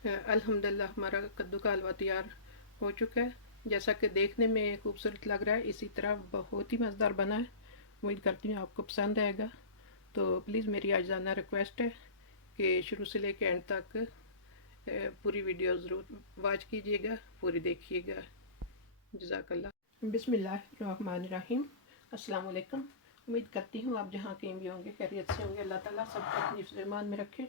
अल्हम्दुलिल्लाह हमारा कद्दू का हलवा तैयार हो चुका है। जैसा कि देखने में खूबसूरत लग रहा है, इसी तरह बहुत ही मज़ेदार बना है। उम्मीद करती हूँ आपको पसंद आएगा। तो प्लीज़ मेरी आजाना रिक्वेस्ट है कि शुरू से लेकर एंड तक पूरी वीडियो ज़रूर वॉच कीजिएगा, पूरी देखिएगा। जज़ाकल्लाह। बिस्मिल्लाहिर्रहमानिर्रहीम। अस्सलाम वालेकुम। उम्मीद करती हूँ आप जहाँ कहीं भी होंगे खैरियत से होंगे। अल्लाह ताला सबको अपनी हिफ्ज़-ए-ईमान में रखे।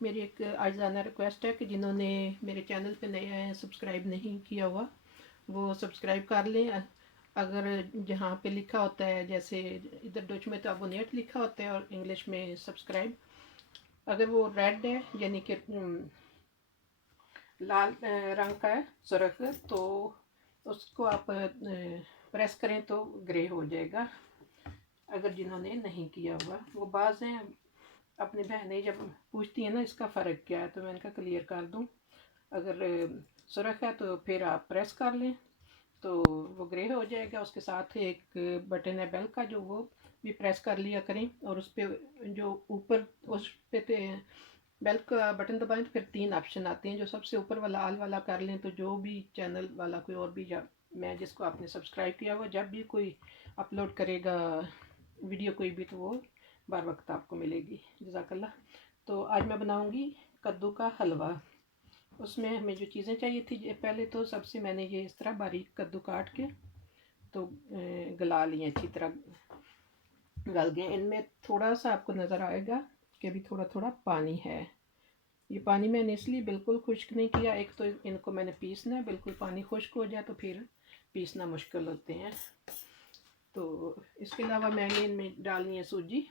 मेरी एक आजाना रिक्वेस्ट है कि जिन्होंने मेरे चैनल पे नए आए हैं, सब्सक्राइब नहीं किया हुआ, वो सब्सक्राइब कर लें। अगर जहाँ पे लिखा होता है, जैसे इधर डच में तो अबोनेट लिखा होता है और इंग्लिश में सब्सक्राइब, अगर वो रेड है यानी कि लाल रंग का है सुरख, तो उसको आप प्रेस करें तो ग्रे हो जाएगा। अगर जिन्होंने नहीं किया हुआ, वो बाज़ हैं अपनी बहनें जब पूछती हैं ना इसका फ़र्क क्या है, तो मैं इनका क्लियर कर दूं। अगर सुरख है तो फिर आप प्रेस कर लें तो वो ग्रे हो जाएगा। उसके साथ एक बटन है बेल का, जो वो भी प्रेस कर लिया करें। और उस पर जो ऊपर उस पर बेल का बटन दबाएं तो फिर 3 ऑप्शन आते हैं। जो सबसे ऊपर वाला आल वाला कर लें, तो जो भी चैनल वाला कोई और भी, जब मैं जिसको आपने सब्सक्राइब किया हुआ, जब भी कोई अपलोड करेगा वीडियो कोई भी, तो वो बार वक्त आपको मिलेगी। जज़ाकल्लाह। तो आज मैं बनाऊंगी कद्दू का हलवा। उसमें हमें जो चीज़ें चाहिए थी, पहले तो सबसे मैंने ये इस तरह बारीक कद्दू काट के तो गला लिए, अच्छी तरह गल गए। इनमें थोड़ा सा आपको नज़र आएगा कि अभी थोड़ा थोड़ा पानी है। ये पानी मैंने इसलिए बिल्कुल खुश्क नहीं किया, एक तो इनको मैंने पीसना है, बिल्कुल पानी खुश्क हो जाए तो फिर पीसना मुश्किल होते हैं। तो इसके अलावा मैंने इनमें डालनी है सूजी।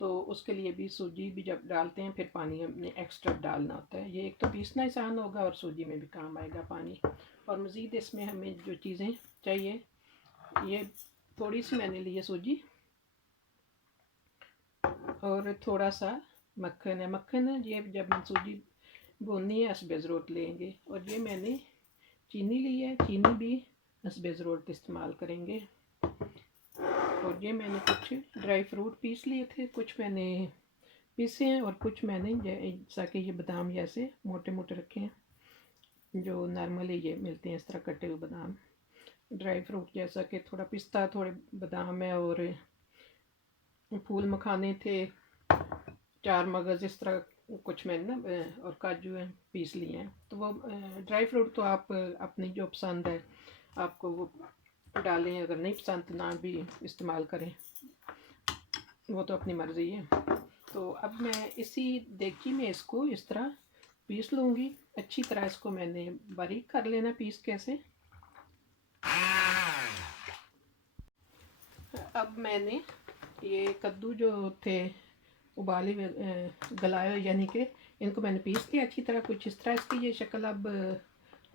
तो उसके लिए भी सूजी भी जब डालते हैं फिर पानी हमने एक्स्ट्रा डालना होता है। ये एक तो पीसना आसान होगा और सूजी में भी काम आएगा पानी। और मज़ीद इसमें हमें जो चीज़ें चाहिए, ये थोड़ी सी मैंने ली है सूजी और थोड़ा सा मक्खन है। मक्खन है ये जब हम सूजी भूननी है हस्बे ज़रूरत लेंगे। और ये मैंने चीनी ली है, चीनी भी हस्बे ज़रूरत इस्तेमाल करेंगे। और ये मैंने कुछ ड्राई फ्रूट पीस लिए थे, कुछ मैंने पीसे हैं और कुछ मैंने जैसा कि ये बादाम जैसे मोटे मोटे रखे हैं, जो नॉर्मली ये मिलते हैं इस तरह कटे हुए बादाम। ड्राई फ्रूट जैसा कि थोड़ा पिस्ता, थोड़े बादाम है और फूल मखाने थे, 4 मगज़, इस तरह कुछ मैंने ना और काजू हैं पीस लिए हैं। तो वो ड्राई फ्रूट तो आप अपनी जो पसंद है आपको वो डालें, अगर नहीं पसंद तो ना भी इस्तेमाल करें, वो तो अपनी मर्ज़ी है। तो अब मैं इसी देगची में इसको इस तरह पीस लूँगी। अच्छी तरह इसको मैंने बारीक कर लेना पीस कैसे। अब मैंने ये कद्दू जो थे उबाले गलाए, यानी कि इनको मैंने पीस लिया अच्छी तरह, कुछ इस तरह इसकी ये शक्ल अब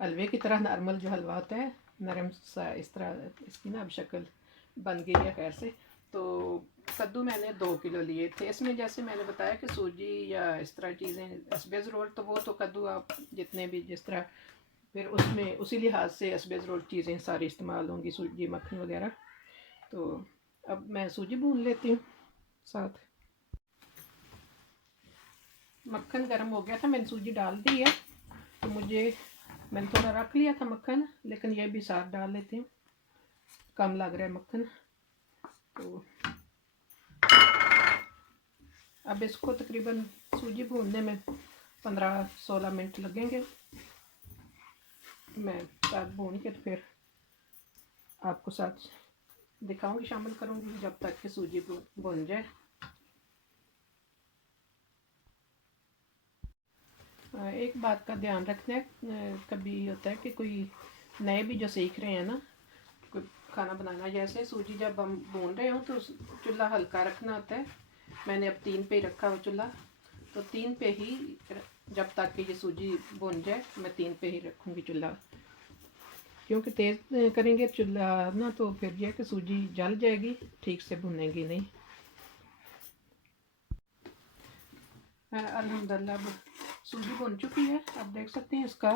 हलवे की तरह, नॉर्मल जो हलवा होता है नरम सा, इस तरह इसकी ना अब शक्ल बन गई है खैर से। तो कद्दू मैंने 2 किलो लिए थे। इसमें जैसे मैंने बताया कि सूजी या इस तरह चीज़ें हस्बे ज़रूरत, तो वो तो कद्दू आप जितने भी जिस तरह, फिर उसमें उसी लिहाज से हस्बे ज़रूरत चीज़ें सारी इस्तेमाल होंगी, सूजी मक्खन वगैरह। तो अब मैं सूजी भून लेती हूँ साथ। मक्खन गर्म हो गया था, मैंने सूजी डाल दी है। तो मैंने थोड़ा रख लिया था मक्खन, लेकिन ये भी साथ डाल लेती हूँ, कम लग रहा है मक्खन। तो अब इसको तकरीबन सूजी भूनने में 15-16 मिनट लगेंगे। मैं साथ भून के तो फिर आपको साथ दिखाऊंगी, शामिल करूंगी जब तक कि सूजी भून जाए। एक बात का ध्यान रखना है, कभी होता है कि कोई नए भी जो सीख रहे हैं ना कोई खाना बनाना, जैसे सूजी जब हम भून रहे हो तो चूल्हा हल्का रखना होता है। मैंने अब 3 पे ही रखा हुआ चूल्हा, तो 3 पे ही जब तक कि ये सूजी भून जाए मैं 3 पे ही रखूँगी चूल्हा। क्योंकि तेज़ करेंगे चूल्हा ना तो फिर यह कि सूजी जल जाएगी, ठीक से भुनेगी नहीं। अल्हम्दुलिल्लाह अब सूजी भुन चुकी है। आप देख सकते हैं इसका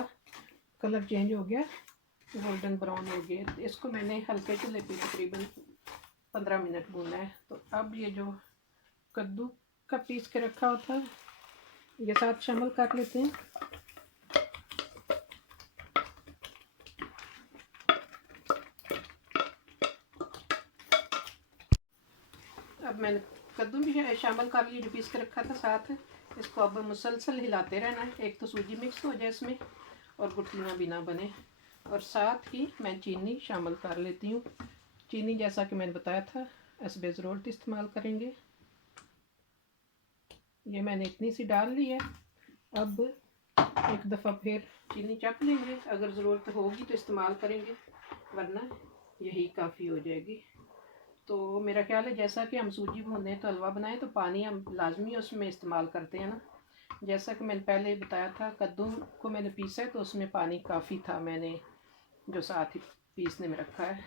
कलर चेंज हो गया, गोल्डन ब्राउन हो गया। इसको मैंने हल्के चूल्हे पे तकरीबन 15 मिनट भूना है। तो अब ये जो कद्दू का पीस के रखा होता है ये साथ शामिल कर लेते हैं। अब मैंने कद्दू भी शामिल कर लिया जो पीस के रखा था साथ। इसको अब मुसलसल हिलाते रहना है, एक तो सूजी मिक्स हो जाए इसमें और गुठलियाँ भी ना बने। और साथ ही मैं चीनी शामिल कर लेती हूँ। चीनी जैसा कि मैंने बताया था एसबे ज़रूरत इस्तेमाल करेंगे। ये मैंने इतनी सी डाल ली है। अब एक दफ़ा फिर चीनी चख लेंगे, अगर ज़रूरत होगी तो इस्तेमाल करेंगे, वरना यही काफ़ी हो जाएगी। तो मेरा ख्याल है जैसा कि हम सूजी भूनें तो हलवा बनाएं तो पानी हम लाजमी उसमें इस्तेमाल करते हैं ना। जैसा कि मैंने पहले बताया था कद्दू को मैंने पीसा है तो उसमें पानी काफ़ी था, मैंने जो साथ ही पीसने में रखा है,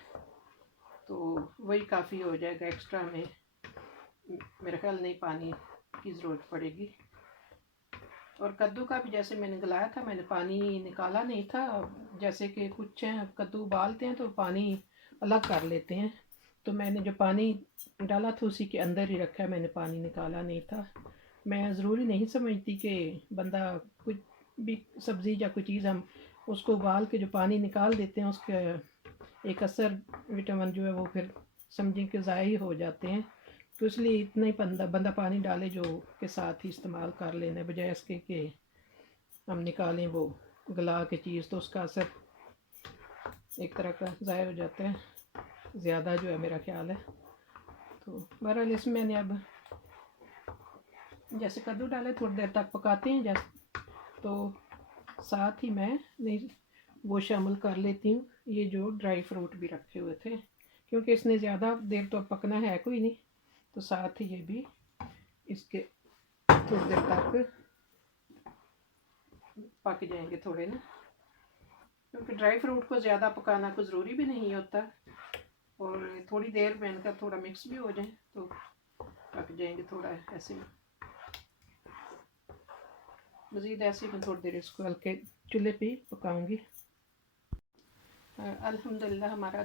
तो वही काफ़ी हो जाएगा। एक्स्ट्रा में मेरा ख्याल नहीं पानी की ज़रूरत पड़ेगी। और कद्दू का भी जैसे मैंने गलाया था, मैंने पानी निकाला नहीं था। जैसे कि कुछ हैं कद्दू उबालते हैं तो पानी अलग कर लेते हैं, तो मैंने जो पानी डाला था उसी के अंदर ही रखा है, मैंने पानी निकाला नहीं था। मैं ज़रूरी नहीं समझती कि बंदा कुछ भी सब्ज़ी या कोई चीज़ हम उसको उबाल के जो पानी निकाल देते हैं उसका एक असर विटामिन जो है वो फिर समझें कि ज़ाया ही हो जाते हैं। तो इसलिए इतना ही बंदा पानी डाले जो के साथ ही इस्तेमाल कर लेना, बजाय इसके कि हम निकालें वो गला के चीज़, तो उसका असर एक तरह का ज़ाया हो जाता है ज़्यादा, जो है मेरा ख्याल है। तो बहरहाल इसमें मैंने अब जैसे कद्दू डाले थोड़ी देर तक पकाते हैं जैसे, तो साथ ही मैं वो शामिल कर लेती हूँ ये जो ड्राई फ्रूट भी रखे हुए थे, क्योंकि इसने ज़्यादा देर तो पकना है कोई नहीं, तो साथ ही ये भी इसके थोड़ी देर तक पक जाएंगे थोड़े ना, क्योंकि ड्राई फ्रूट को ज़्यादा पकाना को ज़रूरी भी नहीं होता, और थोड़ी देर में इनका थोड़ा मिक्स भी हो जाए तो पक जाएंगे थोड़ा ऐसे में। मज़ीद ऐसे मैं थोड़ी देर इसको हल्के चूल्हे पे पकाऊंगी। अल्हम्दुलिल्लाह हमारा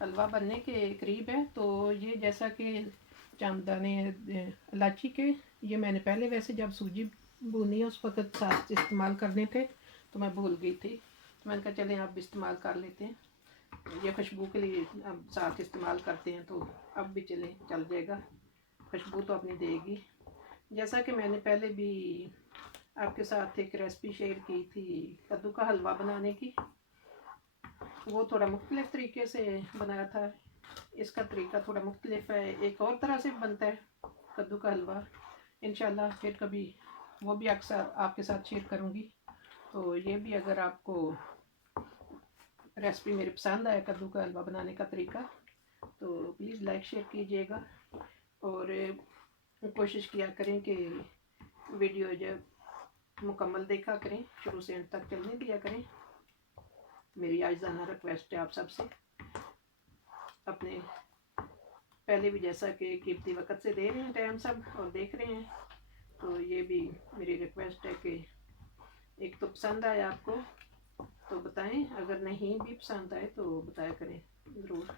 हलवा बनने के करीब है। तो ये जैसा कि चांददाने इलायची के, ये मैंने पहले वैसे जब सूजी भूनी है उस वक्त साथ इस्तेमाल करने थे तो मैं भूल गई थी, तो मैंने कहा चलें अब इस्तेमाल कर लेते हैं, ये खुशबू के लिए अब साथ इस्तेमाल करते हैं तो अब भी चल जाएगा, खुशबू तो अपनी देगी। जैसा कि मैंने पहले भी आपके साथ एक रेसिपी शेयर की थी कद्दू का हलवा बनाने की, वो थोड़ा मुख्तलिफ तरीके से बनाया था। इसका तरीका थोड़ा मुख्तलिफ है, एक और तरह से बनता है कद्दू का हलवा। इंशाल्लाह फिर कभी वो भी अक्सर आपके साथ शेयर करूँगी। तो ये भी अगर आपको रेसिपी मेरी पसंद आए कद्दू का हलवा बनाने का तरीका, तो प्लीज़ लाइक शेयर कीजिएगा और कोशिश किया करें कि वीडियो जब मुकम्मल देखा करें, शुरू से अंत तक चलने दिया करें। मेरी आज़ाना रिक्वेस्ट है आप सबसे। अपने पहले भी जैसा कि कीमती वक्त से दे रहे हैं टाइम सब और देख रहे हैं, तो ये भी मेरी रिक्वेस्ट है कि एक तो पसंद आए आपको तो बताएं, अगर नहीं भी पसंद आए तो बताया करें ज़रूर।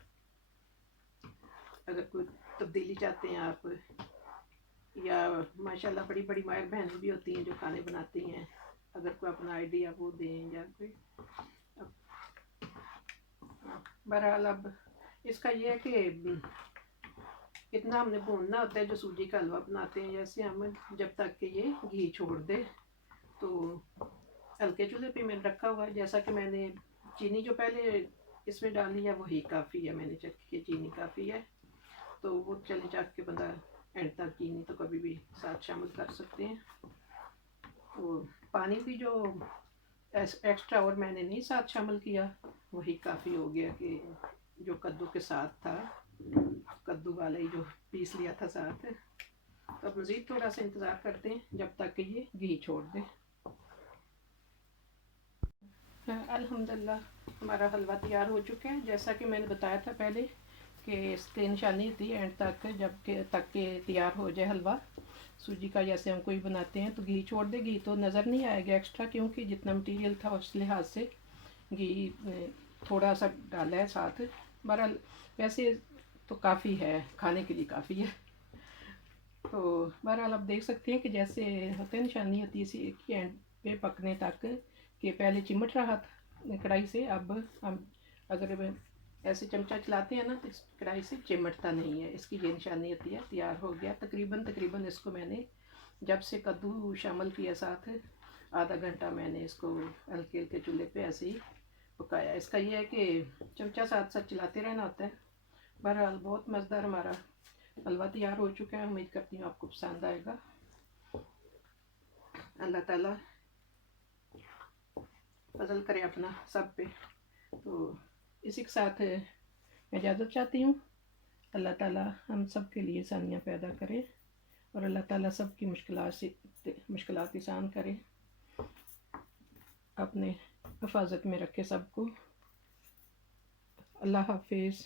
अगर कोई तब्दीली चाहते हैं आप, या माशाल्लाह बड़ी बड़ी मायर बहनें भी होती हैं जो खाने बनाती हैं, अगर कोई अपना आइडिया वो दें या कोई। बहरहाल अब इसका ये है कि इतना हमने भूनना होता है जो सूजी का हलवा बनाते हैं, जैसे हम जब तक कि ये घी छोड़ दे, तो हल्के चूल्हे पे मैंने रखा हुआ है। जैसा कि मैंने चीनी जो पहले इसमें डाली है वही काफ़ी है, मैंने चख के चीनी काफ़ी है, तो वो चले चख के बंदा एंड तक चीनी तो कभी भी साथ शामिल कर सकते हैं। तो पानी भी जो एक्स्ट्रा और मैंने नहीं साथ शामिल किया, वही काफ़ी हो गया कि जो कद्दू के साथ था, कद्दू वाला ही जो पीस लिया था साथ। तो अब मज़ीद थोड़ा सा इंतज़ार करते हैं जब तक कि ये घी छोड़ दे। अल्हम्दुलिल्लाह हमारा हलवा तैयार हो चुका है। जैसा कि मैंने बताया था पहले कि इसकी निशानी थी एंड तक, जब के तक के तैयार हो जाए हलवा सूजी का, जैसे हम कोई बनाते हैं तो घी छोड़ दे। घी तो नज़र नहीं आएगा एक्स्ट्रा, क्योंकि जितना मटीरियल था उस लिहाज से घी थोड़ा सा डाला है साथ। बहरहाल वैसे तो काफ़ी है, खाने के लिए काफ़ी है। तो बहरहाल आप देख सकते हैं कि जैसे होते हैं निशानी होती है इसी की एंड पे पकने तक, कि पहले चिमट रहा था कढ़ाई से, अब हम अगर ऐसे चमचा चलाते हैं ना तो इस कढ़ाई से चिमटता नहीं है, इसकी ये निशानी होती है। तैयार हो गया तकरीबन इसको मैंने जब से कद्दू शामिल किया साथ आधा घंटा मैंने इसको हल्के हल्के चूल्हे पे ऐसे ही पकाया। इसका ये है कि चमचा साथ साथ चलाते रहना होता है। बहरहाल बहुत मज़ेदार हमारा हलवा तैयार हो चुका है। उम्मीद करती हूँ आपको पसंद आएगा। अल्लाह ताला फजल करे अपना सब पे। तो इसी के साथ मैं इजाज़त चाहती हूँ। अल्लाह ताला हम सब के लिए आसानियाँ पैदा करे और अल्लाह ताला सब की मुश्किलात आसान करे, अपने हिफाजत में रखे सबको। अल्लाह हाफिज़।